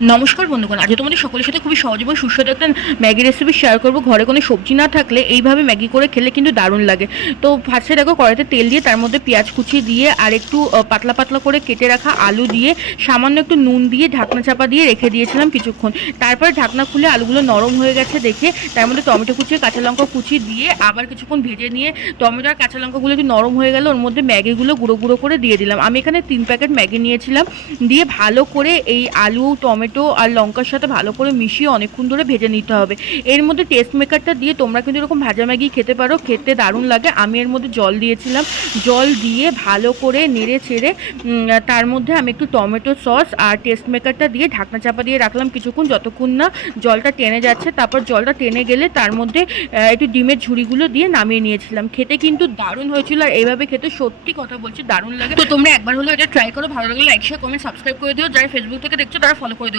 নমস্কার বন্ধুগণ, আজ তোমাদের সকলের সাথে খুবই সহজ এবং সুস্বাদু একটা ম্যাগি রেসিপি শেয়ার করবো। ঘরে কোনো সবজি না থাকলে এইভাবে ম্যাগি করে খেলে কিন্তু দারুণ লাগে। তো ফার্স্টে দেখো কড়াইতে তেল দিয়ে তার মধ্যে পেঁয়াজ কুচি দিয়ে আর একটু পাতলা পাতলা করে কেটে রাখা আলু দিয়ে সামান্য একটু নুন দিয়ে ঢাকনা চাপা দিয়ে রেখে দিয়েছিলাম কিছুক্ষণ। তারপরে ঢাকনা খুলে আলুগুলো নরম হয়ে গেছে দেখে তার মধ্যে টমেটো কুচি কাঁচা লঙ্কা কুচি দিয়ে আবার কিছুক্ষণ ভেজে নিয়ে টমেটো আর কাঁচা লঙ্কাগুলো একটু নরম হয়ে গেল, ওর মধ্যে ম্যাগিগুলো গুঁড়ো গুঁড়ো করে দিয়ে দিলাম। আমি এখানে 3 প্যাকেট ম্যাগি নিয়েছিলাম। দিয়ে ভালো করে এই আলু টমেটো আর লঙ্কার সাথে ভালো করে মিশিয়ে অনেকক্ষণ ধরে ভেজে নিতে হবে। এর মধ্যে টেস্ট মেকারটা দিয়ে তোমরা কিন্তু এরকম ভাজা ম্যাগি খেতে পারো, খেতে দারুণ লাগে। আমি এর মধ্যে জল দিয়েছিলাম, জল দিয়ে ভালো করে নেড়ে ছেড়ে তার মধ্যে আমি একটু টমেটো সস আর টেস্ট মেকারটা দিয়ে ঢাকনা চাপা দিয়ে রাখলাম কিছুক্ষণ, যতক্ষণ না জলটা টেনে যাচ্ছে। তারপর জলটা টেনে গেলে তার মধ্যে একটু ডিমের ঝুড়িগুলো দিয়ে নামিয়ে নিয়েছিলাম। খেতে কিন্তু দারুণ হয়েছিল, আর এইভাবে খেতে সত্যি কথা বলছি দারুণ লাগে। তো তোমরা একবার হলো এটা ট্রাই করো, ভালো লাগলে লাইক শেয়ার কমেন্ট সাবস্ক্রাইব করে দিও। যারা ফেসবুক থেকে দেখছো তারা ফলো করে দিও।